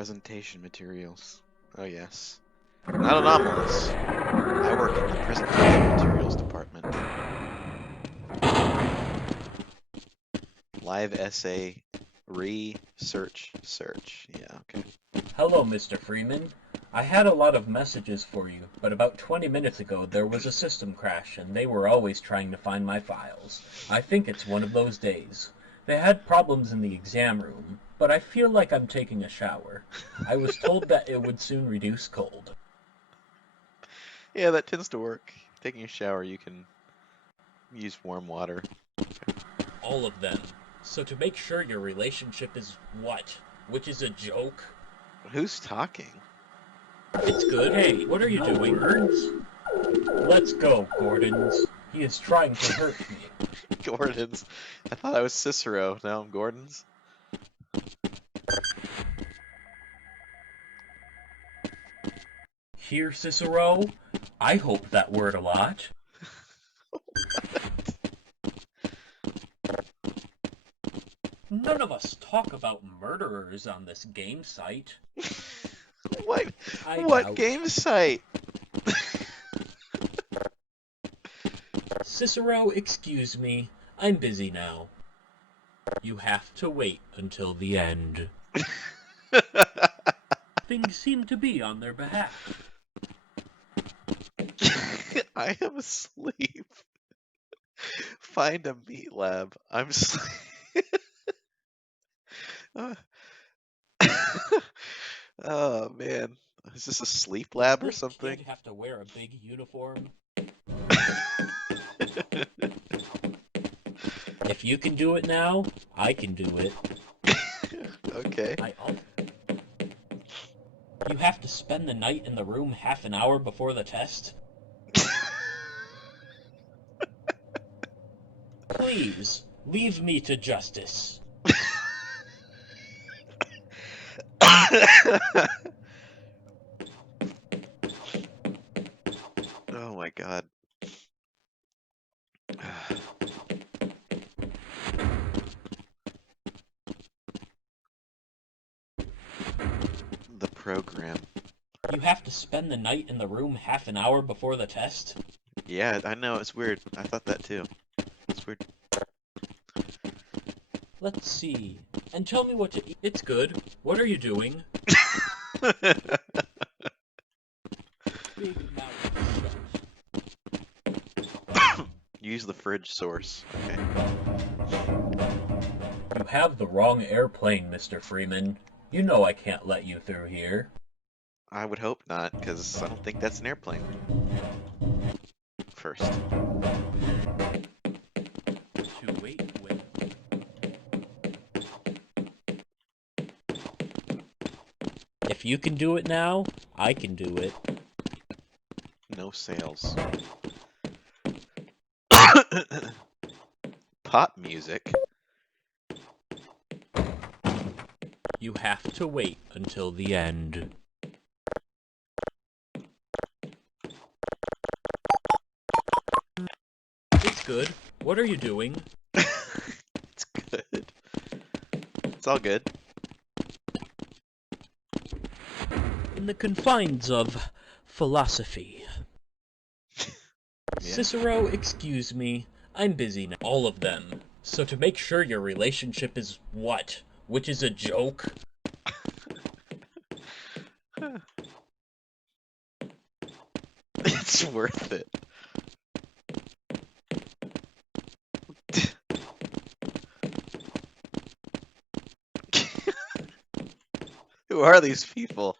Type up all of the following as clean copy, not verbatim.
Presentation materials. Oh yes. Not anomalous. I work in the presentation materials department. Live essay, research, search. Yeah, okay. Hello, Mr. Freeman. I had a lot of messages for you, but about 20 minutes ago there was a system crash and they were always trying to find my files. I think it's one of those days. They had problems in the exam room, but I feel like I'm taking a shower. I was told that it would soon reduce cold. Yeah, that tends to work. Taking a shower, you can use warm water. All of them. So to make sure your relationship is what? Which is a joke? Who's talking? It's good. Hey, what are you doing? Let's go, Gordons. He is trying to hurt me. Gordon's. I thought I was Cicero. Now I'm Gordon's. Here, Cicero? I hope that word a lot. None of us talk about murderers on this game site. What? I What doubt. game site? Cicero, excuse me. I'm busy now. You have to wait until the end. Things seem to be on their behalf. I am asleep. Find a meat lab. I'm asleep. Oh man. Is this a sleep lab or Does this something? kid have to wear a big uniform? If you can do it now, I can do it. Okay. You have to spend the night in the room half an hour before the test? Please, leave me to justice. Oh my god. The program. You have to spend the night in the room half an hour before the test? Yeah, I know, it's weird. I thought that too. It's weird. Let's see. And tell me what to eat. It's good. What are you doing? Big mouth shut. Use the fridge source. Okay. You have the wrong airplane, Mr. Freeman. You know I can't let you through here. I would hope not, because I don't think that's an airplane. First. To wait with. If you can do it now, I can do it. No sales. Pop music? You have to wait until the end. It's good. What are you doing? It's good. It's all good. In the confines of philosophy. Yeah. Cicero, excuse me. I'm busy now. All of them. So to make sure your relationship is what? Which is a joke? It's worth it. Who are these people?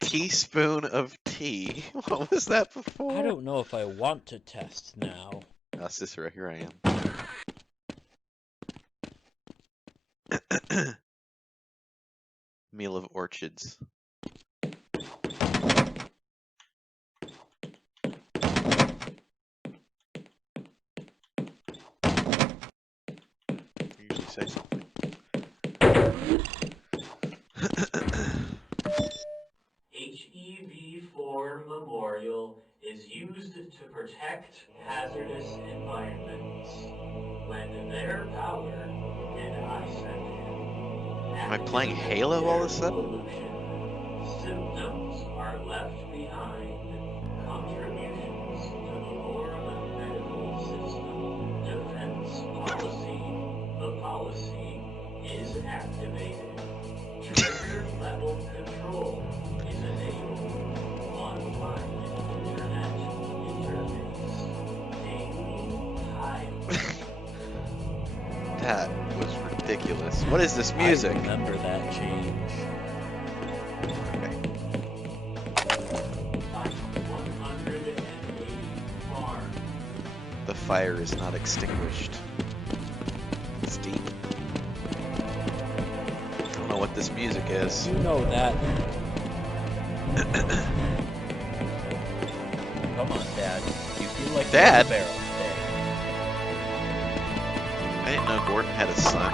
Teaspoon of tea. What was that before? I don't know if I want to test now. Cicero, here I am. Meal of orchids. Usually say something. HEV4 Memorial is used to protect hazardous environments. When their power did I send him? Am I playing Halo all of a sudden? Symptoms are left behind. Contributions to the lore of the medical system. Defense policy. The policy is activated. Trigger level control is enabled. Online internet interface. Daily highway. That was ridiculous. What is this music? I remember that change. Okay. 180 farm. The fire is not extinguished. It's deep. I don't know what this music is. You know that. Come on, Dad. You feel like Dad? a barrel today. I didn't know Gordon had a son.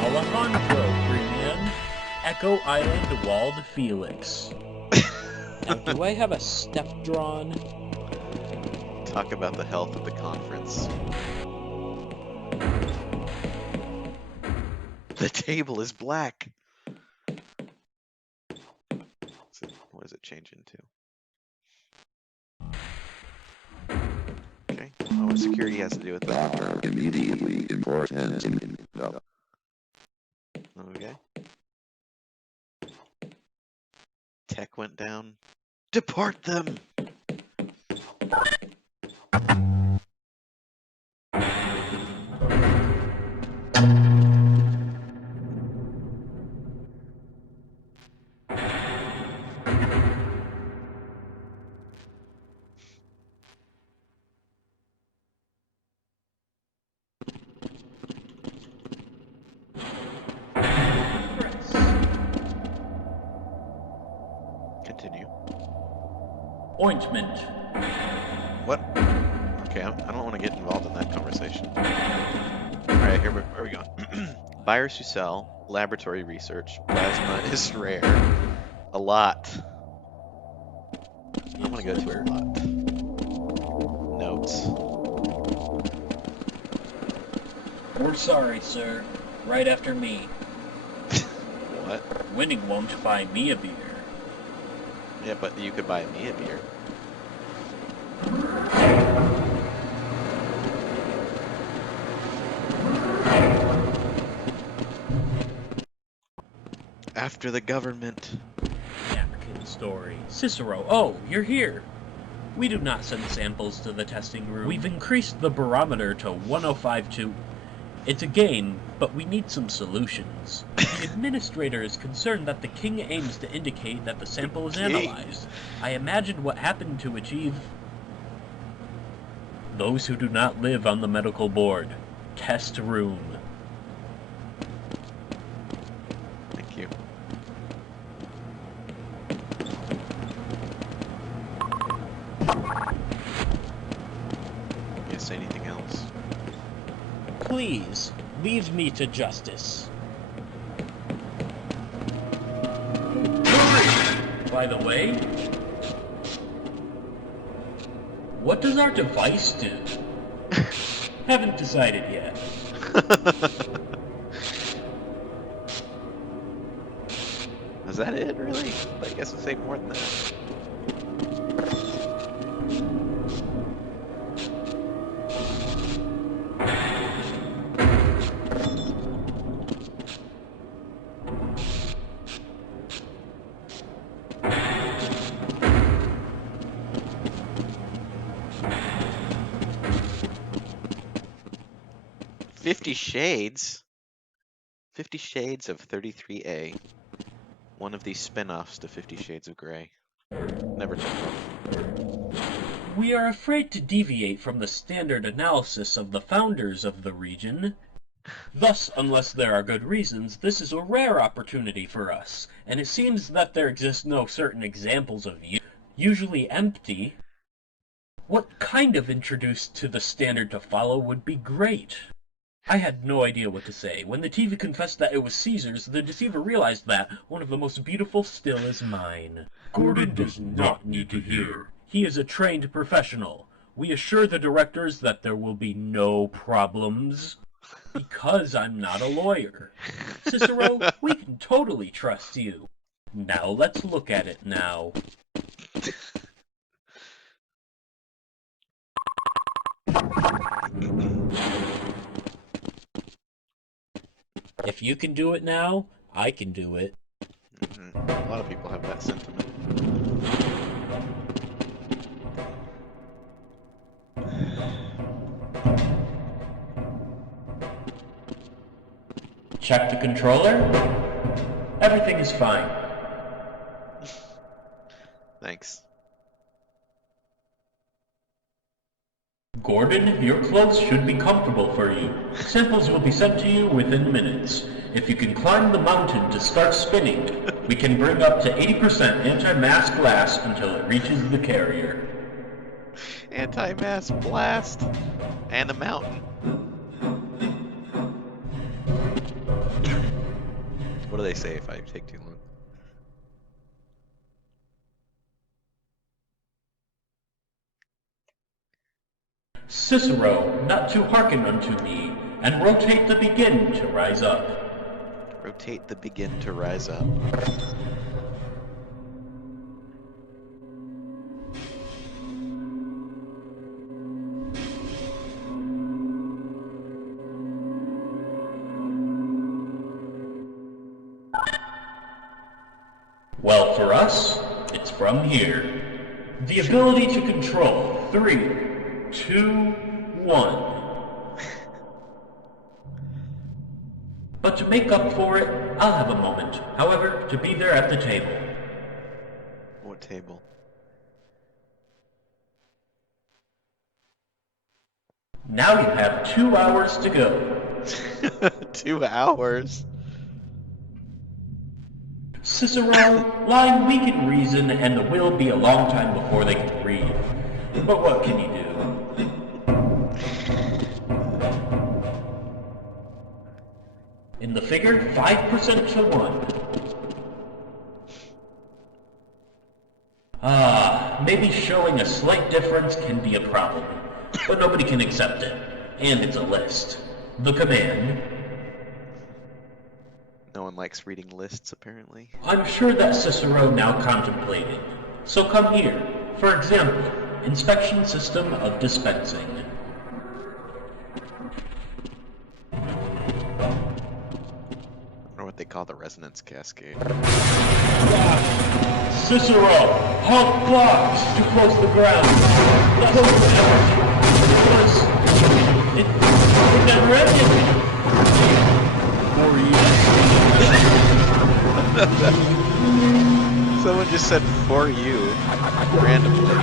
Alejandro, Freeman. Echo Island, Walled Felix. Now, do I have a step drawn? Talk about the health of the conference. The table is black. What does it change into? Okay. Oh, what security has to do with that? Immediately important. Okay. Tech went down. Depart them! Continue. Ointment. What? Okay, I don't want to get involved in that conversation. Alright, here we go. Buyers who sell, laboratory research, plasma is rare. A lot. I'm gonna go to a lot. Notes. We're sorry, sir. Right after me. What? Winning won't buy me a beer. Yeah, but you could buy me a beer. After the government. Napkin story. Cicero, oh, you're here. We do not send samples to the testing room. We've increased the barometer to 1052. It's a gain, but we need some solutions. The administrator is concerned that the king aims to indicate that the sample is analyzed. I imagine what happened to achieve those who do not live on the medical board. Test room. Thank you. Yes, anything else? Please, leave me to justice. By the way, what does our device do? Haven't decided yet. Is that it, really? I guess I'll say more than that. Shades? 50 Shades of 33A. One of these spin-offs to 50 Shades of Grey. Never took one. We are afraid to deviate from the standard analysis of the founders of the region. Thus, unless there are good reasons, this is a rare opportunity for us, and it seems that there exist no certain examples of you, usually empty. What kind of introduced to the standard to follow would be great. I had no idea what to say. When the TV confessed that it was Caesar's, the deceiver realized that one of the most beautiful still is mine. Gordon does not need to hear. He is a trained professional. We assure the directors that there will be no problems. Because I'm not a lawyer. Cicero, we can totally trust you. Now let's look at it now. If you can do it now, I can do it. A lot of people have that sentiment. Check the controller. Everything is fine. Thanks. Gordon, your clothes should be comfortable for you. Samples will be sent to you within minutes. If you can climb the mountain to start spinning, we can bring up to 80% anti-mass glass until it reaches the carrier. Anti-mass blast and a mountain. What do they say if I take too long? Cicero, not to hearken unto me, and rotate the begin to rise up. Rotate the begin to rise up. Well, for us, it's from here. The ability to control. 3, 2, 1. But to make up for it, I'll have a moment. However, to be there at the table. What table? Now you have 2 hours to go. 2 hours? Cicero, lying weak in reason, and the will be a long time before they can breathe. But what can you do? In the figure, 5% to 1. Maybe showing a slight difference can be a problem, but nobody can accept it. And it's a list. The command. No one likes reading lists, apparently. I'm sure that Cicero now contemplated. So come here. For example, inspection system of dispensing. Or what they call the resonance cascade. Cicero, halt blocks to close the ground. That's forever. It never ended. Someone just said for you randomly.